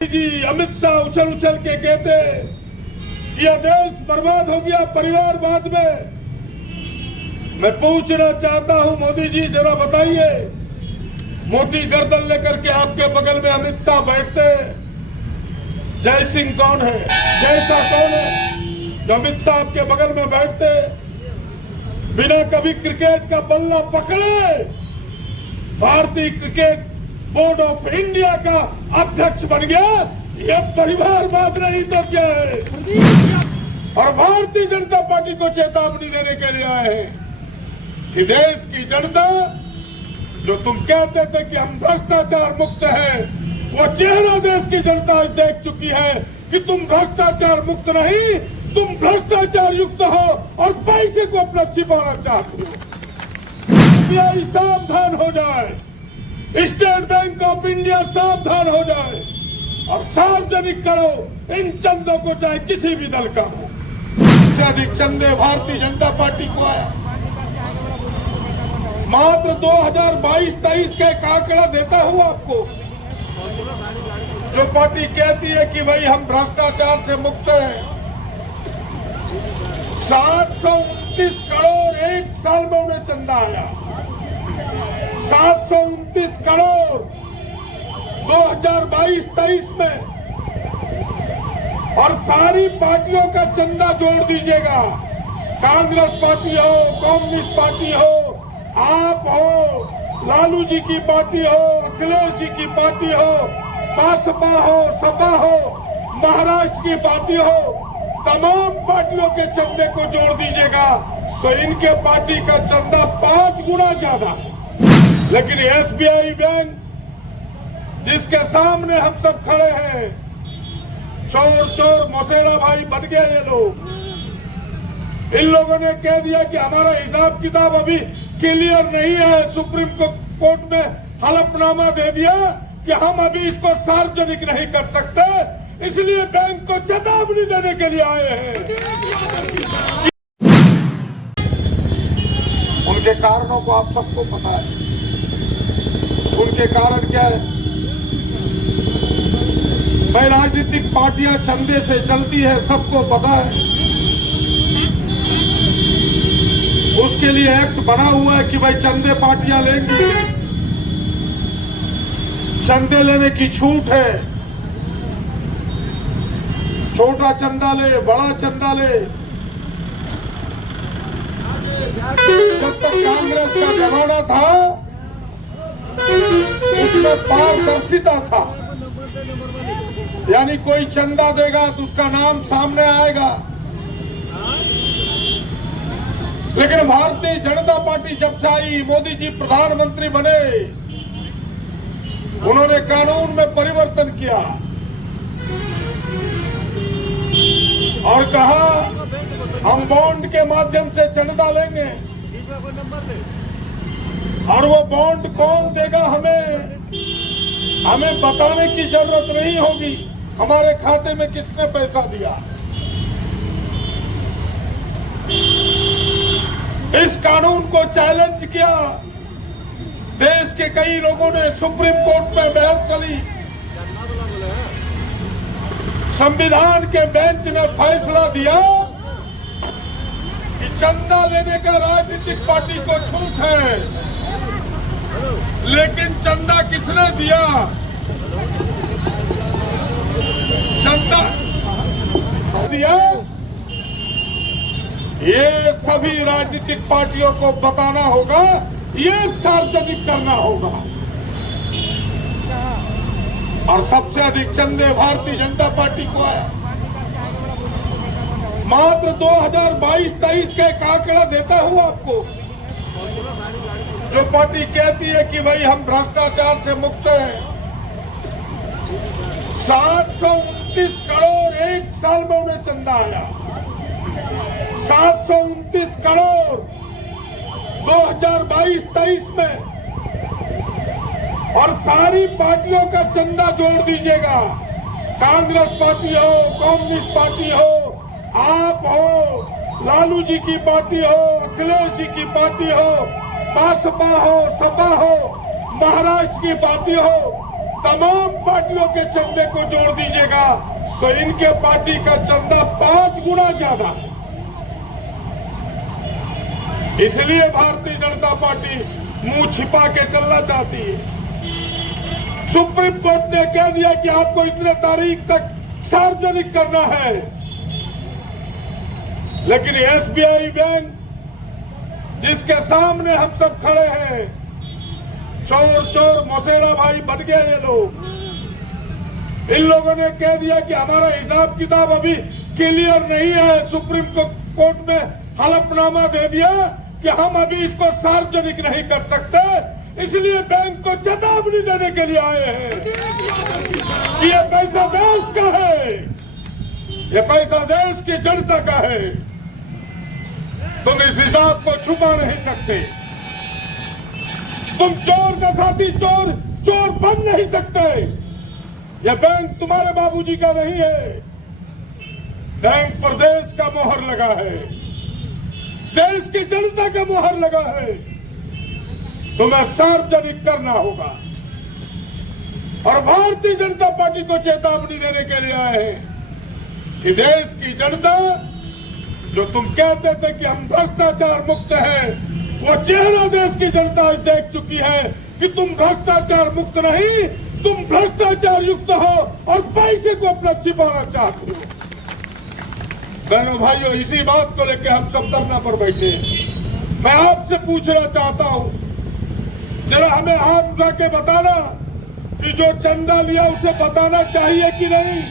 जी अमित शाह उछल उछल के कहते यह देश बर्बाद हो गया परिवारवाद में। मैं पूछना चाहता हूं मोदी जी जरा बताइए, मोटी गर्दन लेकर के आपके बगल में अमित शाह बैठते, जय सिंह कौन है, जैसा कौन है जो अमित शाह आपके बगल में बैठते, बिना कभी क्रिकेट का बल्ला पकड़े भारतीय क्रिकेट बोर्ड ऑफ इंडिया का अध्यक्ष बन गया। यह परिवारवाद नहीं तो क्या है। और भारतीय जनता पार्टी को चेतावनी देने के लिए आए हैं कि देश की जनता जो तुम कहते थे कि हम भ्रष्टाचार मुक्त है, वो चेहरा देश की जनता आज देख चुकी है कि तुम भ्रष्टाचार मुक्त नहीं, तुम भ्रष्टाचार युक्त हो और पैसे को अपना छिपाना चाहते हो। सावधान हो जाए, स्टेट बैंक ऑफ इंडिया सावधान हो जाए और सार्वजनिक करो इन चंदों को, चाहे किसी भी दल का हो। इससे अधिक चंदे भारतीय जनता पार्टी को आया। मात्र 2022-23 का एक आंकड़ा देता हूं आपको, जो पार्टी कहती है कि भाई हम भ्रष्टाचार से मुक्त हैं। 729 करोड़ एक साल में उन्हें चंदा आया, 729 करोड़ 2022-23 में। और सारी पार्टियों का चंदा जोड़ दीजिएगा, कांग्रेस पार्टी हो, कम्युनिस्ट पार्टी हो, आप हो, लालू जी की पार्टी हो, अखिलेश जी की पार्टी हो, बसपा हो, सपा हो, महाराष्ट्र की पार्टी हो, तमाम पार्टियों के चंदे को जोड़ दीजिएगा तो इनके पार्टी का चंदा 5 गुना ज्यादा। लेकिन एसबीआई बैंक जिसके सामने हम सब खड़े हैं, चोर चोर मौसेरा भाई बन गए ये लोग। इन लोगों ने कह दिया कि हमारा हिसाब किताब अभी क्लियर नहीं है, सुप्रीम कोर्ट में हलफनामा दे दिया कि हम अभी इसको सार्वजनिक नहीं कर सकते, इसलिए बैंक को चेतावनी देने के लिए आए हैं। उनके कारणों को आप सबको पता है। उनके कारण क्या है? भाई राजनीतिक पार्टियां चंदे से चलती है, सबको पता है। उसके लिए एक्ट बना हुआ है कि भाई चंदे पार्टियां लेंगी, चंदे लेने की छूट है। छोटा चंदा ले, बड़ा चंदा ले। जब तक कांग्रेस का जमाना था उसमें पारदर्शिता था, यानी कोई चंदा देगा तो उसका नाम सामने आएगा। लेकिन भारतीय जनता पार्टी जब से आई, मोदी जी प्रधानमंत्री बने, उन्होंने कानून में परिवर्तन किया और कहा हम बॉन्ड के माध्यम से चंदा लेंगे। और वो बॉन्ड कौन देगा हमें बताने की जरूरत नहीं होगी, हमारे खाते में किसने पैसा दिया। इस कानून को चैलेंज किया, देश के कई लोगों ने, सुप्रीम कोर्ट में बहस चली, संविधान के बेंच ने फैसला दिया कि चंदा लेने का राजनीतिक पार्टी को छूट है। लेकिन चंदा किसने दिया? चंदा दिया ये सभी राजनीतिक पार्टियों को बताना होगा, ये सार्वजनिक करना होगा। और सबसे अधिक चंदे भारतीय जनता पार्टी को आया। मात्र 2022-23 का एक आंकड़ा देता हूं आपको, जो पार्टी कहती है कि भाई हम भ्रष्टाचार से मुक्त हैं। 729 करोड़ एक साल में उन्हें चंदा आया, 729 करोड़ 2022-23 में। और सारी पार्टियों का चंदा जोड़ दीजिएगा, कांग्रेस पार्टी हो, कम्युनिस्ट पार्टी हो, आप हो, लालू जी की पार्टी हो, अखिलेश जी की पार्टी हो, बसपा हो, सपा हो, महाराष्ट्र की पार्टी हो, तमाम पार्टियों के चंदे को जोड़ दीजिएगा तो इनके पार्टी का चंदा 5 गुना ज्यादा है। इसलिए भारतीय जनता पार्टी मुंह छिपा के चलना चाहती है। सुप्रीम कोर्ट ने कह दिया कि आपको इतने तारीख तक सार्वजनिक करना है, लेकिन एसबीआई बैंक जिसके सामने हम सब खड़े हैं, चोर चोर मौसेरा भाई बन गए ये लोग। इन लोगों ने कह दिया कि हमारा हिसाब किताब अभी क्लियर नहीं है। सुप्रीम कोर्ट में हलफनामा दे दिया कि हम अभी इसको सार्वजनिक नहीं कर सकते, इसलिए बैंक को चेतावनी देने के लिए आए हैं कि ये पैसा देश का है, ये पैसा देश की जनता का है। तुम इस हिसाब को छुपा नहीं सकते। तुम चोर का साथी चोर चोर बन नहीं सकते। यह बैंक तुम्हारे बाबूजी का नहीं है। बैंक पर देश का मोहर लगा है, देश की जनता का मोहर लगा है। तुम्हें सार्वजनिक करना होगा। और भारतीय जनता पार्टी को चेतावनी देने के लिए आए हैं कि देश की जनता, जो तुम कहते थे कि हम भ्रष्टाचार मुक्त हैं, वो चेहरा देश की जनता आज देख चुकी है कि तुम भ्रष्टाचार मुक्त नहीं, तुम भ्रष्टाचार युक्त हो और पैसे को अपना छिपाना चाहते हो। बहनों भाइयों, इसी बात को लेकर हम सब धरना पर बैठे हैं। मैं आपसे पूछना चाहता हूं, जरा हमें हाथ उठा के बताना कि जो चंदा लिया उसे बताना चाहिए कि नहीं?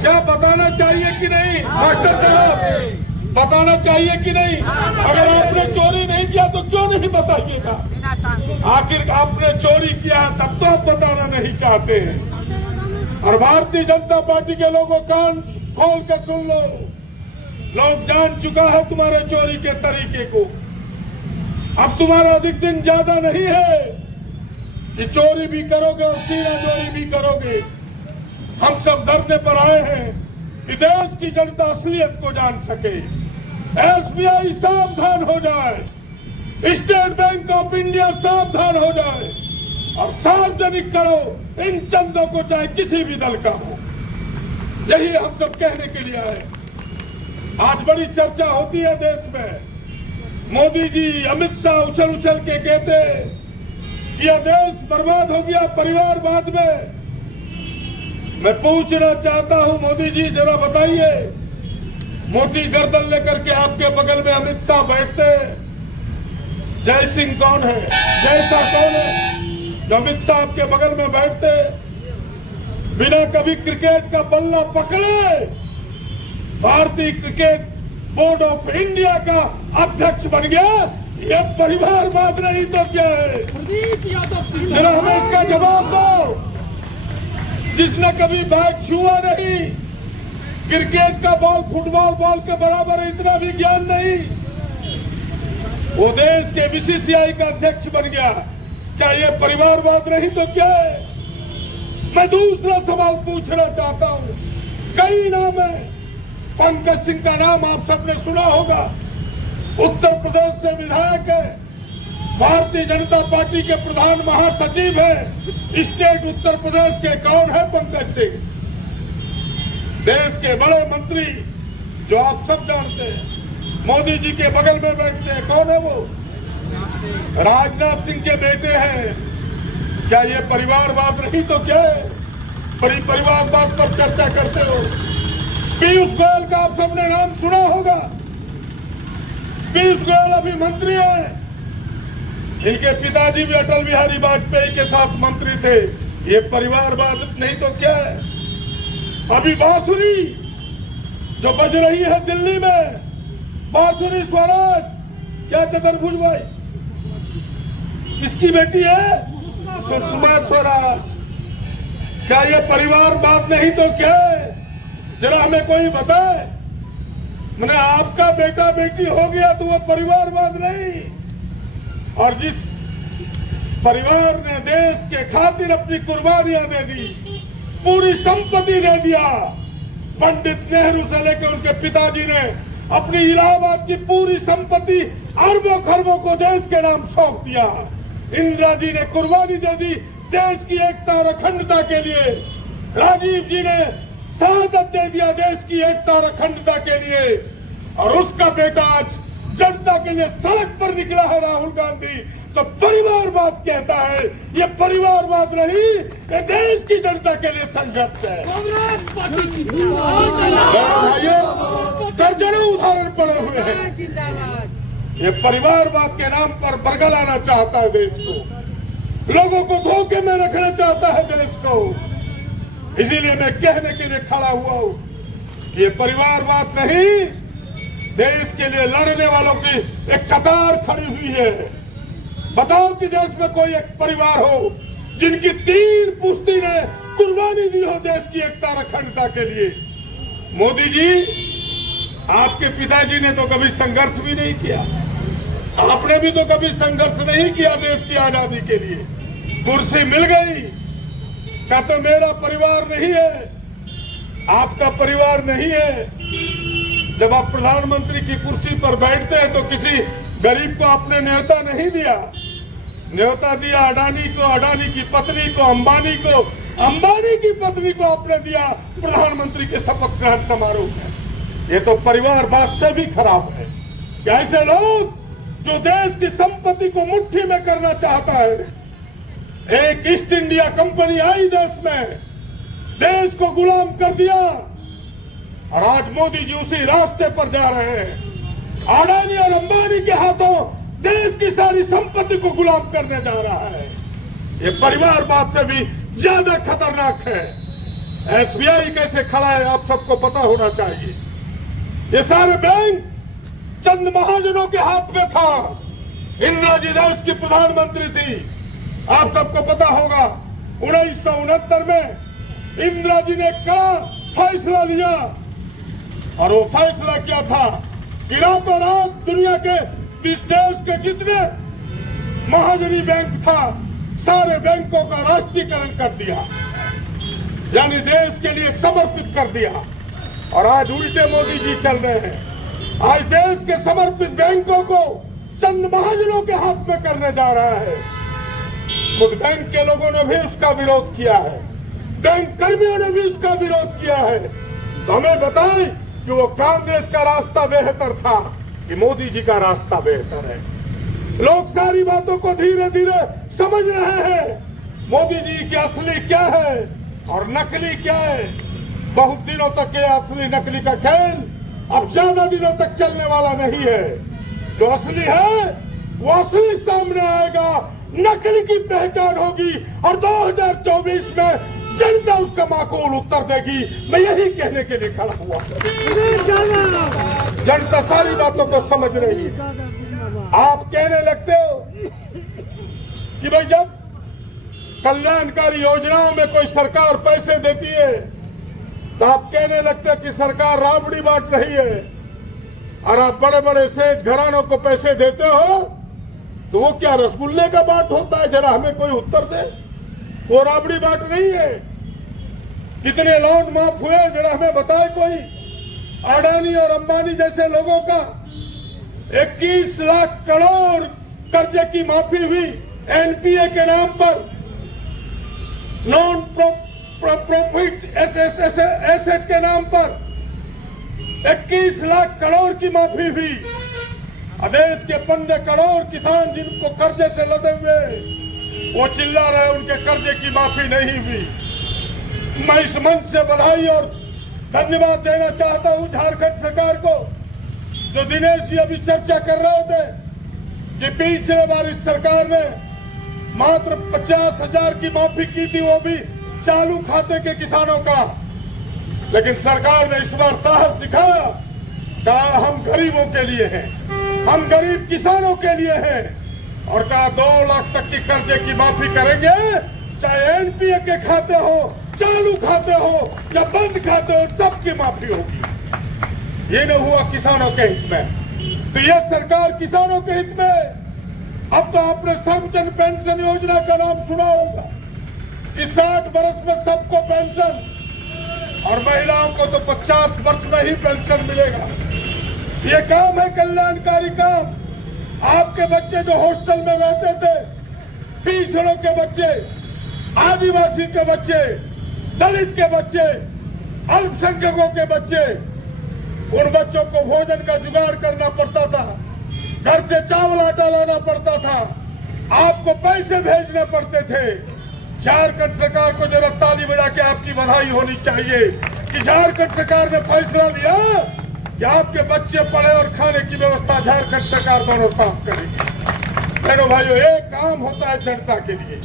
क्या बताना चाहिए कि नहीं? मास्टर साहब, बताना चाहिए कि नहीं? अगर आपने चोरी नहीं किया तो क्यों नहीं बताइएगा? आखिर आपने चोरी किया है तब तो आप बताना नहीं चाहते। और भारतीय जनता पार्टी के लोगों कान खोल के सुन लो, लोग जान चुका है तुम्हारे चोरी के तरीके को। अब तुम्हारा अधिक दिन ज्यादा नहीं है कि चोरी भी करोगे और सीना चोरी भी करोगे। हम सब धरने पर आए हैं कि देश की जनता असलियत को जान सके। एसबीआई सावधान हो जाए, स्टेट बैंक ऑफ इंडिया सावधान हो जाए और सार्वजनिक करो इन चंदों को, चाहे किसी भी दल का हो। यही हम सब कहने के लिए आए। आज बड़ी चर्चा होती है देश में। मोदी जी, अमित शाह उछल उछल के कहते कि यह देश बर्बाद हो गया परिवारवाद में। मैं पूछना चाहता हूं मोदी जी, जरा बताइए, मोटी गर्दन लेकर के आपके बगल में अमित शाह बैठते, जय सिंह कौन है, जैसा कौन है जो अमित शाह आपके बगल में बैठते, बिना कभी क्रिकेट का बल्ला पकड़े भारतीय क्रिकेट बोर्ड ऑफ इंडिया का अध्यक्ष बन गया? ये परिवारवाद नहीं तो क्या है? जरा हमें इसका जवाब दो। जिसने कभी बैट छुआ नहीं, क्रिकेट का बॉल फुटबॉल बॉल के बराबर इतना भी ज्ञान नहीं, वो देश के बीसीसीआई का अध्यक्ष बन गया। क्या ये परिवारवाद नहीं तो क्या है? मैं दूसरा सवाल पूछना चाहता हूं। कई नाम है, पंकज सिंह का नाम आप सबने सुना होगा, उत्तर प्रदेश से विधायक है, भारतीय जनता पार्टी के प्रधान महासचिव है। स्टेट उत्तर प्रदेश के कौन है? पंकज सिंह। देश के बड़े मंत्री जो आप सब जानते हैं, मोदी जी के बगल में बैठते हैं, कौन है वो? राजनाथ सिंह के बेटे हैं। क्या ये परिवारवाद नहीं तो क्या है? बड़ी परिवारवाद पर चर्चा करते हो। पीयूष गोयल का आप सबने नाम सुना होगा। पीयूष गोयल अभी मंत्री है, इनके पिताजी भी अटल बिहारी वाजपेयी के साथ मंत्री थे। ये परिवारवाद नहीं तो क्या है? अभी बांसुरी जो बज रही है दिल्ली में, बांसुरी स्वराज, क्या चतुर्भुज भाई किसकी बेटी है? सुषमा स्वराज। क्या ये परिवारवाद नहीं तो क्या है? जरा हमें कोई बताए। मैंने आपका बेटा बेटी हो गया तो वो परिवारवाद नहीं। और जिस परिवार ने देश के खातिर अपनी कुर्बानियां दे दी, पूरी संपत्ति दे दिया, पंडित नेहरू से लेकर उनके पिताजी ने अपनी इलाहाबाद की पूरी संपत्ति अरबों खरबों को देश के नाम सौंप दिया। इंदिरा जी ने कुर्बानी दे दी देश की एकता और अखंडता के लिए राजीव जी ने शहादत दे दिया, देश की एकता और अखंडता के लिए। और उसका बेटा आज जनता के लिए सड़क पर निकला है राहुल गांधी, तो परिवारवाद कहता है। ये परिवारवाद नहीं, ये देश की जनता के लिए संघर्ष है। दर्जनों उदाहरण पड़े हुए हैं। ये परिवारवाद के नाम पर बरगलाना चाहता है देश को, लोगों को धोखे में रखना चाहता है देश को। इसीलिए मैं कहने के लिए खड़ा हुआ हूं कि ये परिवारवाद नहीं, देश के लिए लड़ने वालों की एक कतार खड़ी हुई है। बताओ कि देश में कोई एक परिवार हो जिनकी 3 पुश्ती ने कुर्बानी दी हो देश की एकता और अखंडता के लिए। मोदी जी, आपके पिताजी ने तो कभी संघर्ष भी नहीं किया, आपने भी तो कभी संघर्ष नहीं किया देश की आजादी के लिए। कुर्सी मिल गई, क्या तो मेरा परिवार नहीं है, आपका परिवार नहीं है। जब आप प्रधानमंत्री की कुर्सी पर बैठते हैं तो किसी गरीब को आपने न्योता नहीं दिया, न्योता दिया अडानी को, अडानी की पत्नी को, अंबानी को, अंबानी की पत्नी को आपने दिया प्रधानमंत्री के शपथ ग्रहण समारोह में। ये तो परिवारवाद से भी खराब है। ऐसे लोग जो देश की संपत्ति को मुट्ठी में करना चाहता है। एक ईस्ट इंडिया कंपनी आई देश में, देश को गुलाम कर दिया, और आज मोदी जी उसी रास्ते पर जा रहे हैं। अडानी और अंबानी के हाथों देश की सारी संपत्ति को गुलाम करने जा रहा है। ये परिवारवाद से भी ज्यादा खतरनाक है। एसबीआई कैसे खड़ा है आप सबको पता होना चाहिए। ये सारे बैंक चंद महाजनों के हाथ में था। इंदिरा जी देश की प्रधानमंत्री थी, आप सबको पता होगा। 1969 में इंदिरा जी ने कड़ा फैसला लिया, और वो फैसला क्या था कि रातों रात दुनिया के इस देश के जितने महाजनी बैंक था, सारे बैंकों का राष्ट्रीयकरण कर दिया, यानी देश के लिए समर्पित कर दिया। और आज उल्टे मोदी जी चल रहे हैं। आज देश के समर्पित बैंकों को चंद महाजनों के हाथ में करने जा रहा है। खुद बैंक के लोगों ने भी उसका विरोध किया है, बैंक कर्मियों ने भी उसका विरोध किया है। तो हमें बताएं कि वो कांग्रेस का रास्ता बेहतर था कि मोदी जी का रास्ता बेहतर है। लोग सारी बातों को धीरे धीरे समझ रहे हैं। मोदी जी की असली क्या है और नकली क्या है। बहुत दिनों तक ये असली नकली का खेल अब ज्यादा दिनों तक चलने वाला नहीं है। जो असली है वो असली सामने आएगा, नकली की पहचान होगी, और 2024 में जनता उसका माकूल उत्तर देगी। मैं यही कहने के लिए खड़ा हुआ। जनता सारी बातों को समझ रही है। आप कहने लगते हो कि भाई जब कल्याणकारी योजनाओं में कोई सरकार पैसे देती है तो आप कहने लगते हैं कि सरकार राबड़ी बांट रही है, और आप बड़े बड़े सेठ घरानों को पैसे देते हो तो वो क्या रसगुल्ले का बांट होता है? जरा हमें कोई उत्तर दे। वो राबड़ी बांट नहीं है। कितने लोन माफ हुए जरा हमें बताए कोई। अडानी और अंबानी जैसे लोगों का 21 लाख करोड़ कर्जे की माफी हुई एनपीए के नाम पर, नॉन प्रॉफिट एसेट के नाम पर 21 लाख करोड़ की माफी हुई। देश के 15 करोड़ किसान जिनको कर्जे से लदे हुए वो चिल्ला रहे उनके कर्जे की माफी नहीं हुई। मैं इस मंच से बधाई और धन्यवाद देना चाहता हूं झारखंड सरकार को। जो दिनेश जी अभी चर्चा कर रहे थे कि पिछले बार इस सरकार ने मात्र 50,000 की माफी की थी, वो भी चालू खाते के किसानों का, लेकिन सरकार ने इस बार साहस दिखाया, कहा हम गरीबों के लिए हैं, हम गरीब किसानों के लिए हैं, और कहा 2 लाख तक की कर्जे की माफी करेंगे, चाहे एनपीए के खाते हो, चालू खाते हो या बंद खाते हो, सबकी माफी होगी। ये न हुआ किसानों के हित में, तो ये सरकार किसानों के हित में। अब तो आपने सर्वजन पेंशन योजना का नाम सुना होगा कि 60 वर्ष में सबको पेंशन, और महिलाओं को तो 50 वर्ष में ही पेंशन मिलेगा। ये काम है कल्याणकारी काम। आपके बच्चे जो हॉस्टल में रहते थे, पिछड़ों के बच्चे, आदिवासी के बच्चे, दलित के बच्चे, अल्पसंख्यकों के बच्चे, उन बच्चों को भोजन का जुगाड़ करना पड़ता था, घर से चावल आटा लाना पड़ता था, आपको पैसे भेजने पड़ते थे। झारखंड सरकार को जरा ताली बजा के आपकी बधाई होनी चाहिए कि झारखंड सरकार ने फैसला लिया कि आपके बच्चे पढ़े और खाने की व्यवस्था झारखंड सरकार दोनों साफ करेगी। बहनों भाइयों, एक काम होता है जनता के लिए,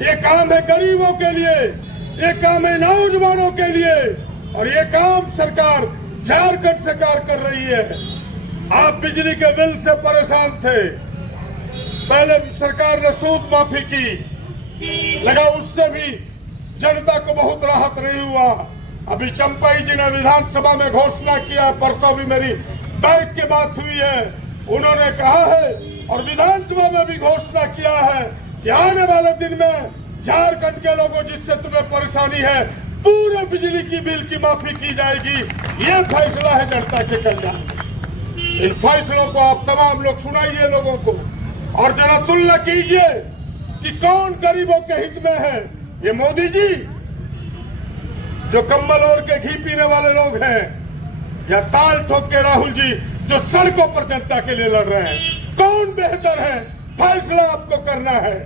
ये काम है गरीबों के लिए, ये काम है नौजवानों के लिए, और ये काम सरकार झारखंड सरकार कर रही है। आप बिजली के बिल से परेशान थे, पहले सरकार ने सूद माफी की, लगा उससे भी जनता को बहुत राहत नहीं हुआ। अभी चंपाई जी ने विधानसभा में घोषणा किया, परसों भी मेरी बैठ के बात हुई है, उन्होंने कहा है और विधानसभा में भी घोषणा किया है कि आने वाले दिन में झारखंड के लोगों जिससे तुम्हें परेशानी है, पूरे बिजली की बिल की माफी की जाएगी। ये फैसला है जनता के कल्याण। इन फैसलों को आप तमाम लोग सुनाइए लोगों को, और जरा तुलना कीजिए कि कौन गरीबों के हित में है। ये मोदी जी जो कम्बल ओढ़ के घी पीने वाले लोग हैं, या ताल ठोक के राहुल जी जो सड़कों पर जनता के लिए लड़ रहे हैं, कौन बेहतर है? फैसला आपको करना है।